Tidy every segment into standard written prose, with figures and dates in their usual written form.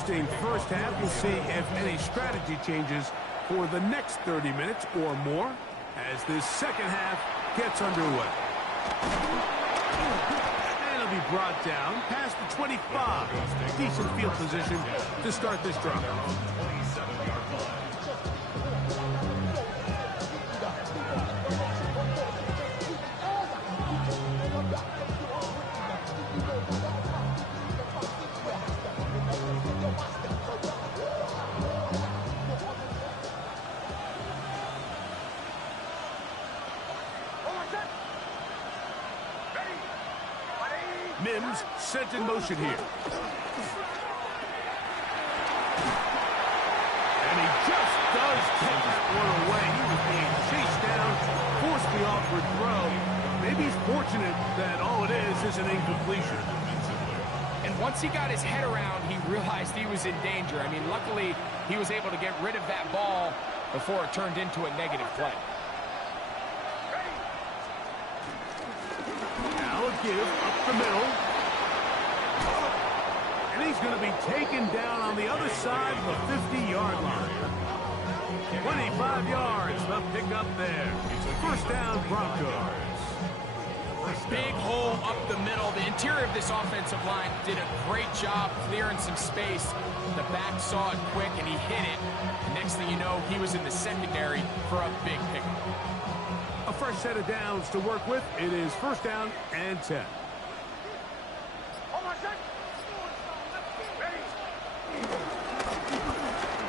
interesting first half. We'll see if any strategy changes for the next 30 minutes or more as this second half gets underway. And it'll be brought down past the 25. Decent field position to start this drive. Mims set in motion here. And he just does take that one away. He was being chased down, forced the awkward throw. Maybe he's fortunate that all it is an incompletion. And once he got his head around, he realized he was in danger. I mean, luckily, he was able to get rid of that ball before it turned into a negative play. Give up the middle. And he's going to be taken down on the other side of the 50-yard line. 25 yards, the pickup there. First down, Broncos. Big hole up the middle. The interior of this offensive line did a great job clearing some space. The back saw it quick, and he hit it. Next thing you know, he was in the secondary for a big pickup. A fresh set of downs to work with. It is first down and 10.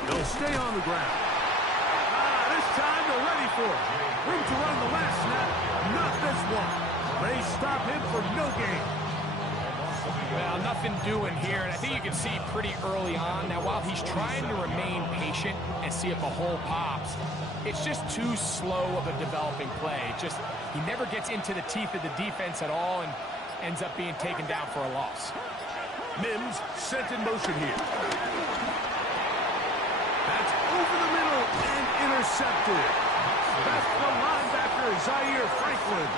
They'll stay on the ground. This time they're ready for it. Room to run the last snap. Not this one. They stop him for no gain. Well, nothing doing here, and I think you can see pretty early on. Now, while he's trying to remain patient and see if a hole pops, it's just too slow of a developing play. He never gets into the teeth of the defense at all and ends up being taken down for a loss. Mims sent in motion here. That's over the middle and intercepted. That's the linebacker, Zaire Franklin.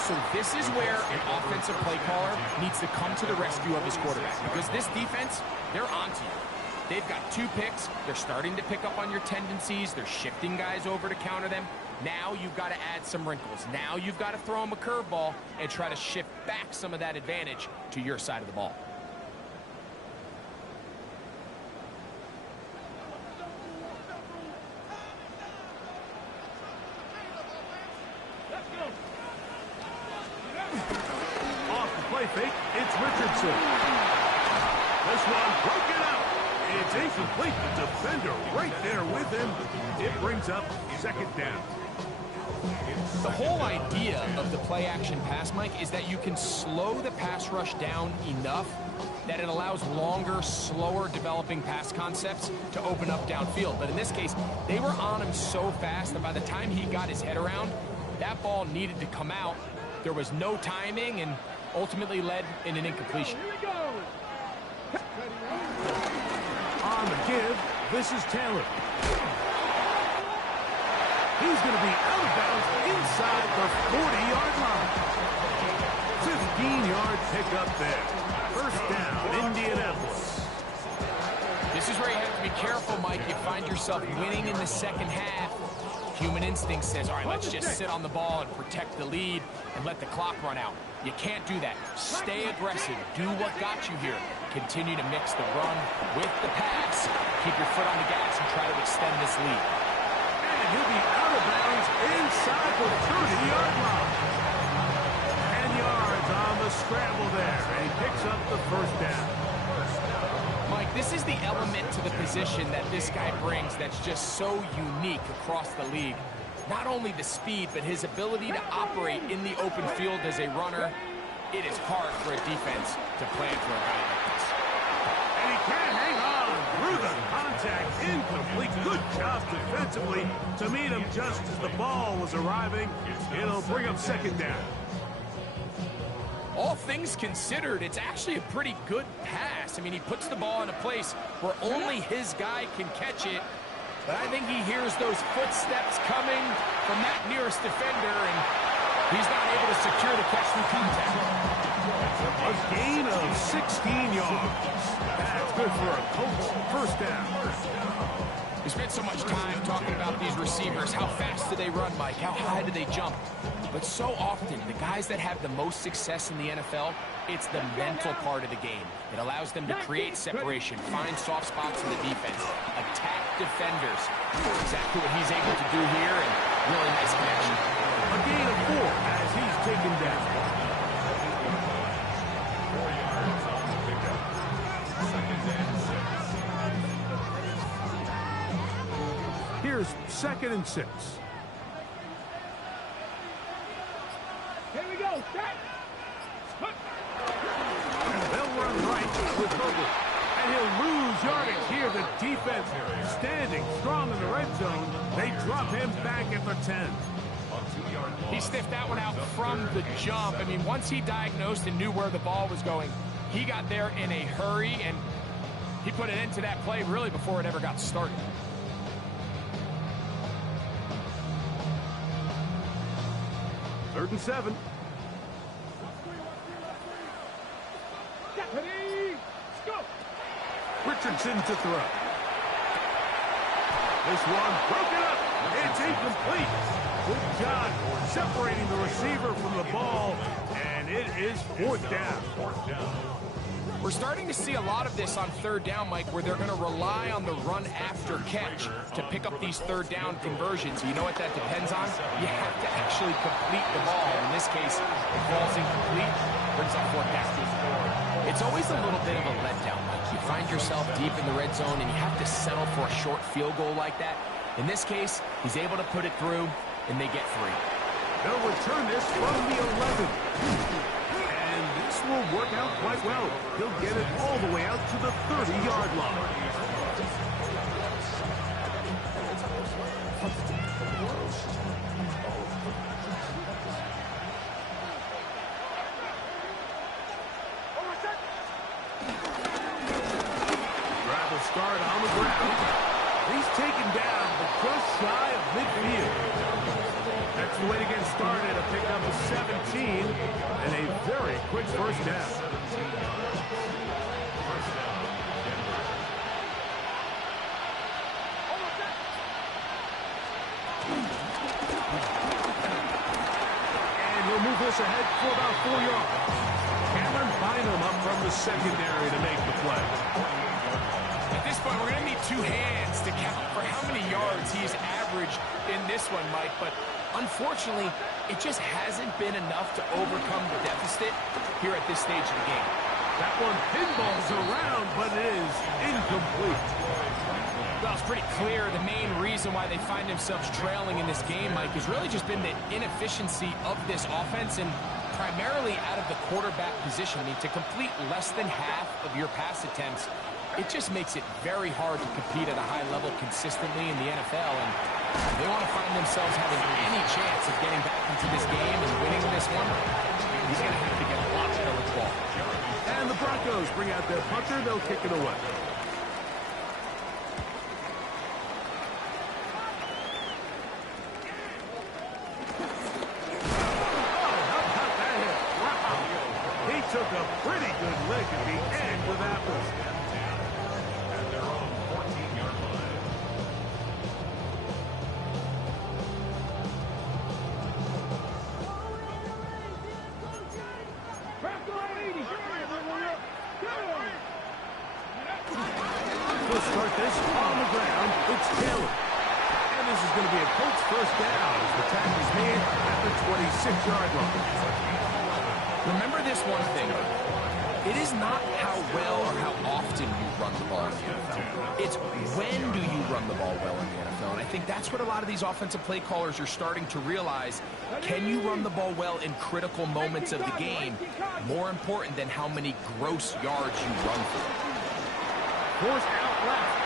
So this is where an offensive play caller needs to come to the rescue of his quarterback, because this defense, they're onto you. They've got 2 picks. They're starting to pick up on your tendencies. They're shifting guys over to counter them. Now you've got to add some wrinkles. Now you've got to throw them a curveball and try to shift back some of that advantage to your side of the ball. Off the play fake, it's Richardson. This one broken out. It's incomplete. The defender right there with him. It brings up second down. The whole idea of the play-action pass, Mike, is that you can slow the pass rush down enough that it allows longer, slower developing pass concepts to open up downfield. But in this case, they were on him so fast that by the time he got his head around, that ball needed to come out. There was no timing and ultimately led in an incompletion. On the give, this is Taylor. He's going to be out of bounds inside the 40-yard line. 15-yard pickup there. First down, Indianapolis. This is where you have to be careful, Mike. You find yourself winning in the second half. Human instinct says, all right, let's just sit on the ball and protect the lead and let the clock run out. You can't do that. Stay aggressive. Do what got you here. Continue to mix the run with the pass. Keep your foot on the gas and try to extend this lead. And he'll be out of bounds inside the 30-yard line. 10 yards on the scramble there, and he picks up the first down. Mike, this is the element to the position that this guy brings that's just so unique across the league. Not only the speed, but his ability to operate in the open field as a runner. It is hard for a defense to plan for a guy like this. And he can hang on through the contact. Incomplete. Good job defensively to meet him just as the ball was arriving. It'll bring up second down. All things considered, it's actually a pretty good pass. I mean, he puts the ball in a place where only his guy can catch it. But I think he hears those footsteps coming from that nearest defender, and he's not able to to secure the catch through contact. A gain of 16 yards. That's good for a coach. First down. We spent so much time talking about these receivers. How fast do they run, Mike? How high do they jump? But so often, the guys that have the most success in the NFL, it's the mental part of the game. It allows them to create separation, find soft spots in the defense, attack defenders. Exactly what he's able to do here, and really nice connection. A gain of 4 as he's taken down. Here's 2nd and 6. Here we go. Set. They'll run right with Vogel. And he'll lose yardage here. The defense standing strong in the red zone. They drop him back at the 10. He sniffed that one out from the jump. I mean, once he diagnosed and knew where the ball was going, he got there in a hurry, and he put an end to that play really before it ever got started. Third and 7. Ready. Go. Richardson to throw. This one broken up. It's incomplete. Good job separating the receiver from the ball, and it is 4th down. We're starting to see a lot of this on 3rd down, Mike, where they're going to rely on the run after catch to pick up these 3rd down conversions. You know what that depends on? You have to actually complete the ball. In this case, the ball's incomplete, brings up 4th down. It's always a little bit of a letdown, Mike. You find yourself deep in the red zone, and you have to settle for a short field goal like that. In this case, he's able to put it through, and they get 3. They'll return this from the 11. And this will work out quite well. He'll get it all the way out to the 30-yard line. Grab a start on the ground. He's taken down, but just shy of midfield. That's the way to get started, a pickup of 17, and a very quick first down. And he'll move this ahead for about 4 yards. Cameron Bynum up from the secondary to make the play. At this point, we're going to need 2 hands to count for how many yards he's averaged in this one, Mike. But unfortunately, it just hasn't been enough to overcome the deficit here at this stage of the game. That one pinballs around, but it is incomplete. Well, it's pretty clear the main reason why they find themselves trailing in this game, Mike, has really just been the inefficiency of this offense and primarily out of the quarterback position. I mean, to complete less than half of your pass attempts, it just makes it very hard to compete at a high level consistently in the NFL. And if they want to find themselves having any chance of getting back into this game and winning this one, he's going to have to get a lot better with the ball. And the Broncos bring out their punter. They'll kick it away. Took a pretty good lick at the end of that one. At their own 14-yard line. We'll start this on the ground. It's Taylor. And this is going to be a Colts first down as the tackle is made at the 26-yard line. Remember this one thing. It is not how well or how often you run the ball in the NFL. It's when do you run the ball well in the NFL. And I think that's what a lot of these offensive play callers are starting to realize. Can you run the ball well in critical moments of the game? More important than how many gross yards you run for. Forced out left.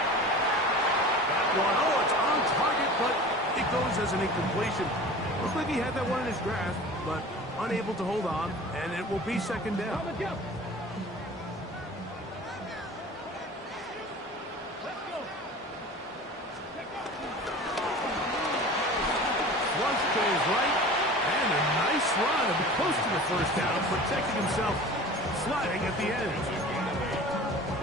That one, oh, it's on target, but it goes as an incompletion. Looks like he had that one in his grasp, but unable to hold on, and it will be second down. Flush goes right, and a nice run to be close to the first down, protecting himself, sliding at the end.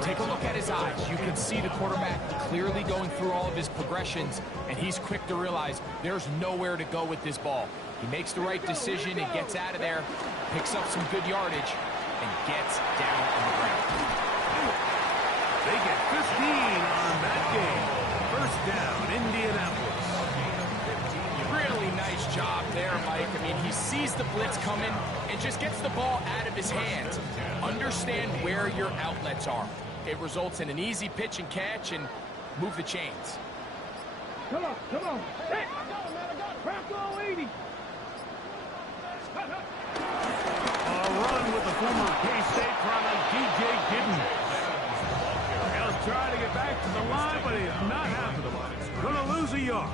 Take a look at his eyes. You can see the quarterback clearly going through all of his progressions, and he's quick to realize there's nowhere to go with this ball. He makes the right decision and gets out of there, picks up some good yardage, and gets down on the ground. They get 15 on that game. First down, Indianapolis. Really nice job there, Mike. I mean, he sees the blitz coming and just gets the ball out of his hands. Understand where your outlets are. It results in an easy pitch and catch and move the chains. Come on, come on. Hey, crack all 80. A run with the former K-State product, DJ Gidden. He'll try to get back to the line, but he's not having it. Gonna lose a yard.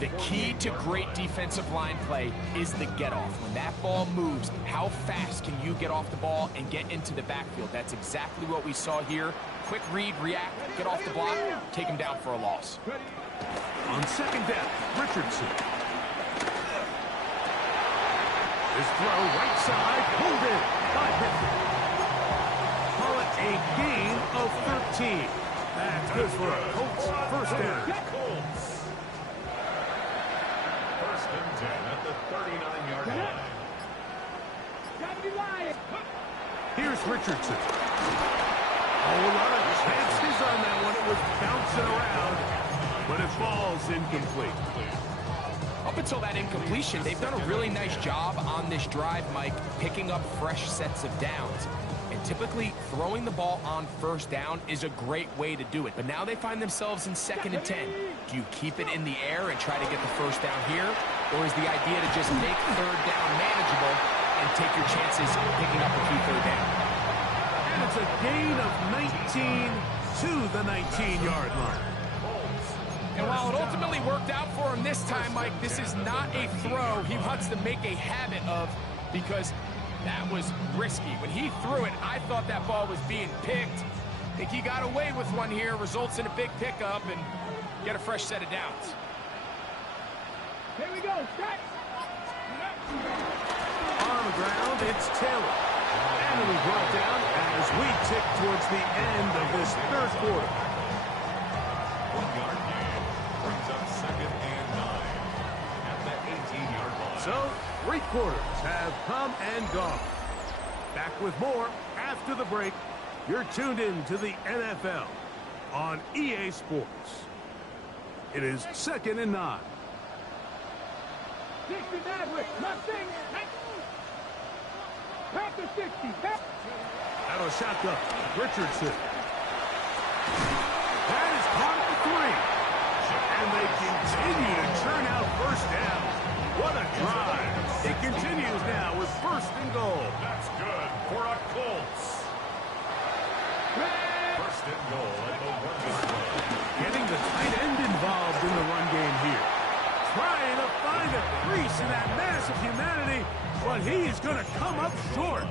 The key to great defensive line play is the get-off. When that ball moves, how fast can you get off the ball and get into the backfield? That's exactly what we saw here. Quick read, react, get off the block, take him down for a loss. On second down, Richardson. His throw right side, pulled in by Pittman. Call it a gain of 13. That's good for a Colts first down. First and 10 at the 39-yard line. Gotta be lying. Here's Richardson. A whole lot of chances on that one. It was bouncing around, but it falls incomplete. Up until that incompletion, they've done a really nice job on this drive, Mike, picking up fresh sets of downs. And typically, throwing the ball on first down is a great way to do it. But now they find themselves in second and 10. Do you keep it in the air and try to get the first down here? Or is the idea to just make third down manageable and take your chances picking up a key third down? And it's a gain of 19 to the 19-yard line. And while it ultimately worked out for him this time, Mike, this is not a throw he wants to make a habit of, because that was risky. When he threw it, I thought that ball was being picked. I think he got away with one here, results in a big pickup, and get a fresh set of downs. Here we go. Set. On the ground, it's Taylor. And it was brought down as we tick towards the end of this third quarter. 1-yard gain brings up second and 9 at the 18-yard line. So, 3 quarters have come and gone. Back with more after the break. You're tuned in to the NFL on EA Sports. It is second and 9. 69 with nothing. Back to 60. That'll shotgun. Richardson. That is caught at the 3. And they continue to churn out first down. What a drive. It continues now with first and goal. That's good for a Colts. First and goal at the 1-yard line. Getting the tight end involved in the run game here. Trying to find a crease in that mass of humanity, but he is going to come up short.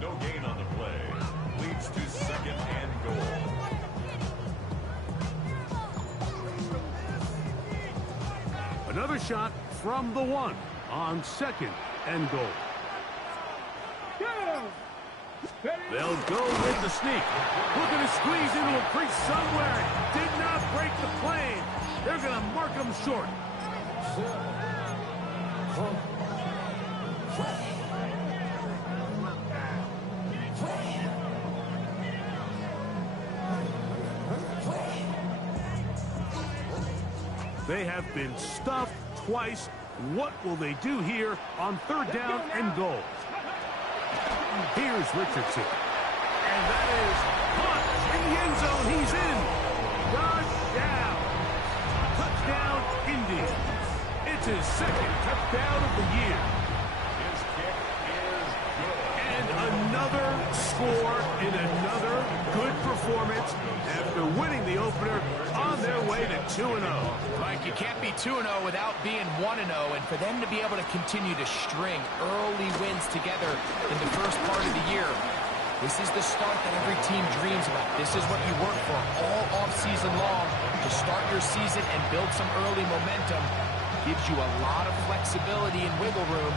No gain on the play. Leads to second and goal. Another shot from the 1 on second and goal. They'll go with the sneak. Looking to squeeze into a crease somewhere. Did not break the plane. They're going to mark him short. They have been stuffed twice. What will they do here on third down and goal? Here's Richardson. And that is caught in the end zone. He's in. Touchdown. Touchdown, Indy. It's his second touchdown of the year. His kick is good. And another score in another good performance after winning the opener on their way to 2-0. Mike, you can't be 2-0 without being 1-0, and for them to be able to continue to string early wins together in the first part of the year, this is the start that every team dreams about. This is what you work for all offseason long, to start your season and build some early momentum. gives you a lot of flexibility and wiggle room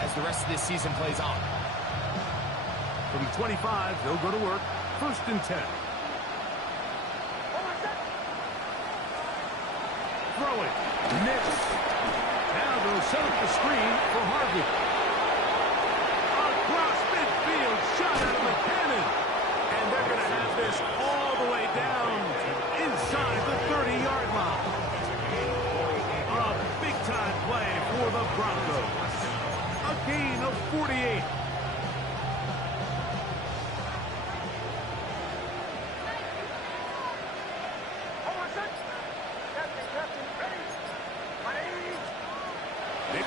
as the rest of this season plays on. From 25, they'll go to work. 1st and 10. Throw it. Mix. Now they'll set up the screen for Harvey. Across midfield, shot out of the cannon. And they're going to have this all the way down inside the 30-yard line. A big-time play for the Broncos. A gain of 48.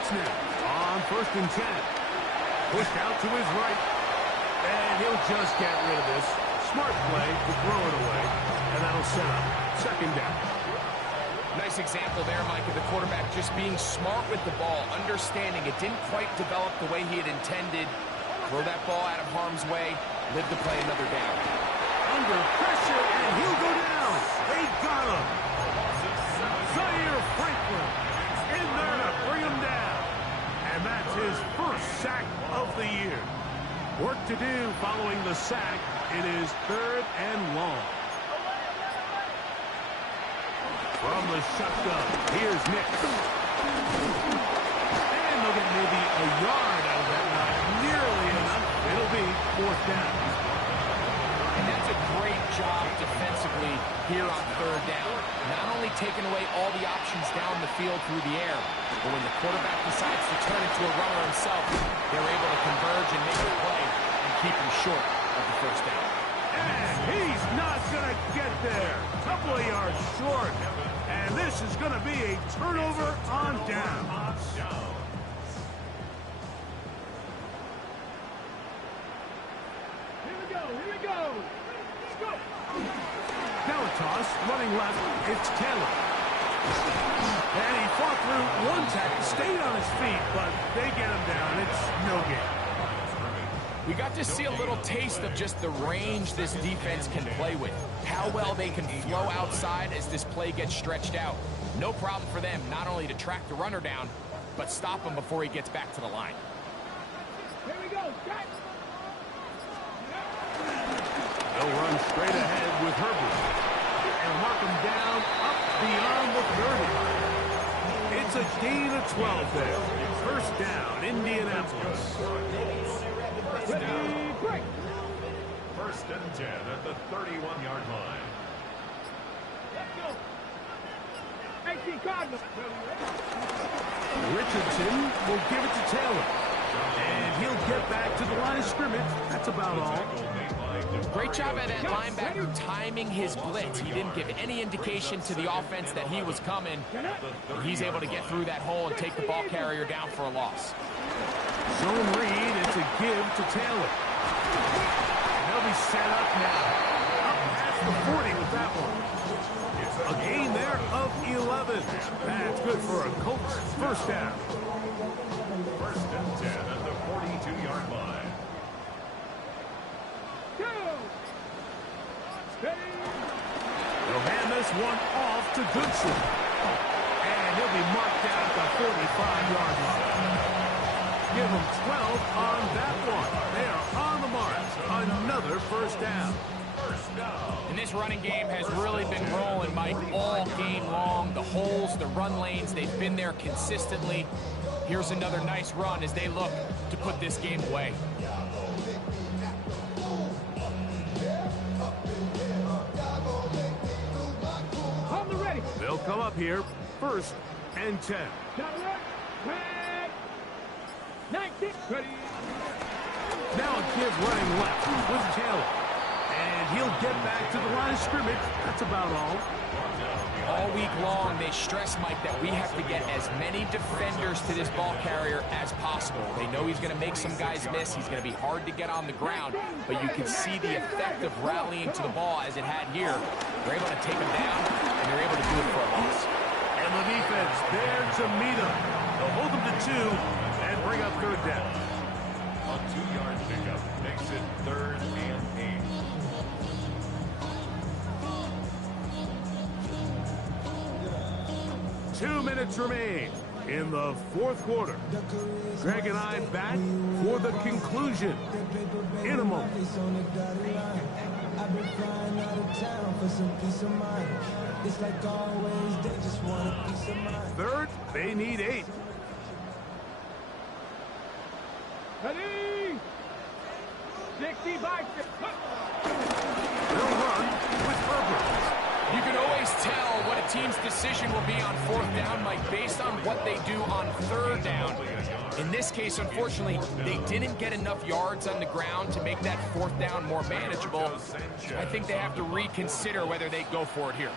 Snap on 1st and 10. Pushed out to his right. And he'll just get rid of this. Smart play to throw it away. And that'll set up 2nd down. Nice example there, Mike, of the quarterback just being smart with the ball, understanding it didn't quite develop the way he had intended. Throw that ball out of harm's way, live to play another down. Under pressure, and he'll go down. They got him. Zaire Franklin in there to bring him down. And that's his 1st sack of the year. Work to do following the sack. It is 3rd and long. From the shotgun, here's Nick. And they'll get maybe a yard out of that. Not nearly enough. It'll be 4th down. And that's a great job defensively here on 3rd down. Not only taking away all the options down the field through the air, but when the quarterback decides to turn into a runner himself, they're able to converge and make a play and keep him short of the 1st down. And he's not going to get there. Couple of yards short. And this is going to be a turnover on downs. Here we go, here we go. Let's go. Now a toss, running left, it's Taylor. And he fought through one tackle, stayed on his feet, but they get him down. It's no gain. We got to see a little taste of just the range this defense can play with. How well they can flow outside as this play gets stretched out. No problem for them not only to track the runner down, but stop him before he gets back to the line. Here we go, guys. They'll run straight ahead with Herbert. And mark him down up beyond the 30. It's a gain of 12 there. 1st down, Indianapolis. Ready, break. 1st and 10 at the 31-yard line. Let's go. 18 Cardinals. Richardson will give it to Taylor. And he'll get back to the line of scrimmage. That's about all. Great job by that linebacker timing his blitz. He didn't give any indication to the offense that he was coming. He's able to get through that hole and take the ball carrier down for a loss. Zone read, it's a give to Taylor. And they'll be set up now. Up past the 40 with that one. A gain there of 11. That's good for a Colts 1st down. 1st and 10 at the 42-yard line. Go. Steady. They'll hand this one off to Goodson. And he'll be marked down at the 45-yard line. Give them 12 on that one. They are on the mark. Another 1st down. And this running game has really been rolling, Mike, all game long. The holes, the run lanes, they've been there consistently. Here's another nice run as they look to put this game away. On the ready. They'll come up here. 1st and 10. Got it right. Red. 19. Ready. Now a give running left with Taylor. And he'll get back to the line of scrimmage. That's about all. All week long, they stress, Mike, that we have to get as many defenders to this ball carrier as possible. They know he's going to make some guys miss. He's going to be hard to get on the ground. But you can see the effect of rallying to the ball as it had here. They're able to take him down, and they're able to do it for a loss. And the defense there to meet him. They'll hold him to 2 and bring up 3rd down. A 2-yard pickup makes it 3rd and 8. 2 minutes remain. in the fourth quarter. Greg and I back for the conclusion in a moment. I've been flying out of town for some peace of mind. It's like always, they just want a piece of mind. Third, they need 8. Ready? 60 by 6. They'll run with purpose. You can always tell what a team's decision will be on fourth down, Mike, based on what they do on third down. In this case, unfortunately, they didn't get enough yards on the ground to make that fourth down more manageable. I think they have to reconsider whether they go for it here.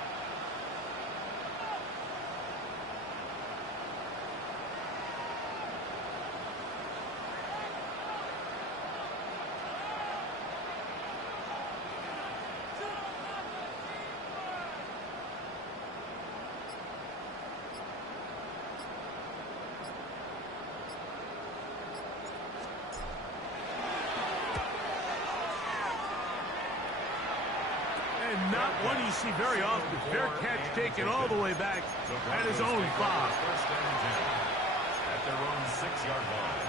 And not one you see very often. Fair catch taken all the way back at his own 5. First and 10 at their own 6-yard line.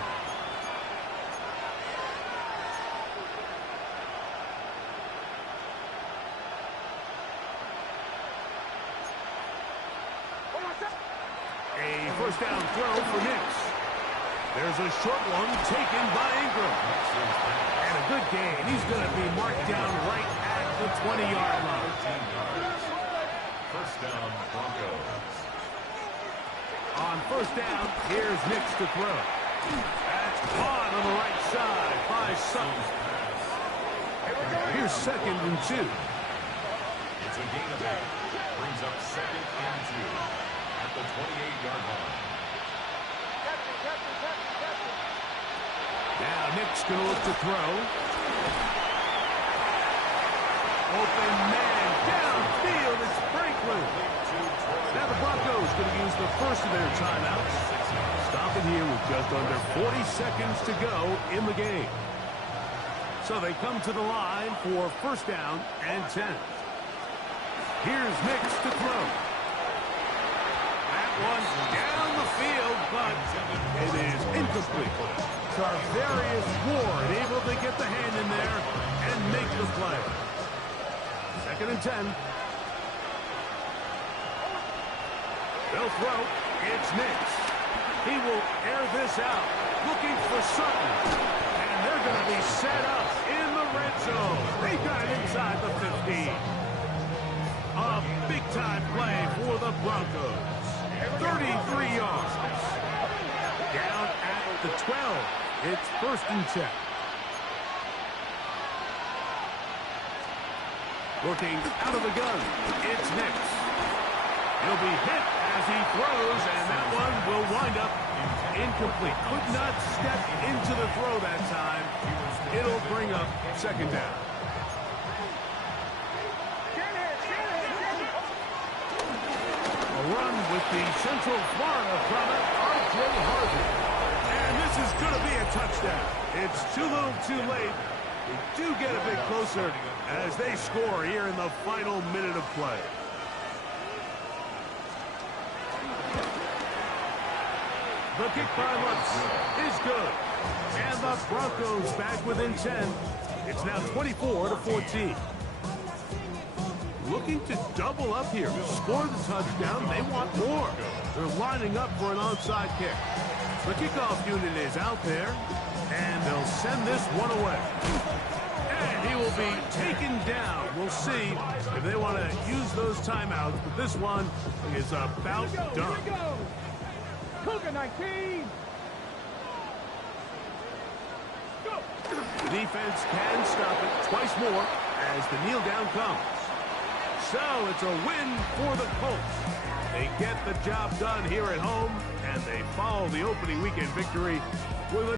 A first down throw for Nix. There's a short one taken by Ingram. And a good gain. He's going to be marked down right at the 20-yard line. First down, Broncos. On first down, here's Nix to throw. That's caught on the right side by Sutton. Here's 2nd and 2. It's a gain of 8. Brings up 2nd and 2 at the 28-yard line. Now Nick's going to look to throw. Open man downfield. It's Franklin. Now the Broncos going to use the first of their timeouts. Stopping here with just under 40 seconds to go in the game. So they come to the line for first down and 10. Here's Nix to throw. That one's down the field, but it is incomplete. Tarvarius Ward able to get the hand in there and make the play. 2nd and 10. They'll throw. It's Nix. He will air this out. Looking for Sutton. And they're going to be set up in the red zone. They got it inside the 15. A big-time play for the Broncos. 33 yards. Down at the 12. It's 1st and 10. Looking out of the gun. It's Nix. He'll be hit as he throws, and that one will wind up incomplete. Could not step into the throw that time. It'll bring up 2nd down. A run with the Central Florida product, R.J. Harvey. And this is going to be a touchdown. It's too little too late. They do get a bit closer as they score here in the final minute of play. The kick by Lutz is good. And the Broncos back within 10. It's now 24-14. Looking to double up here. Score the touchdown. They want more. They're lining up for an onside kick. The kickoff unit is out there. And they'll send this one away. And he will be taken down. We'll see if they want to use those timeouts. But this one is about done. Cougar 19. Go. The defense can stop it twice more as the kneel down comes. So it's a win for the Colts. They get the job done here at home, and they follow the opening weekend victory with a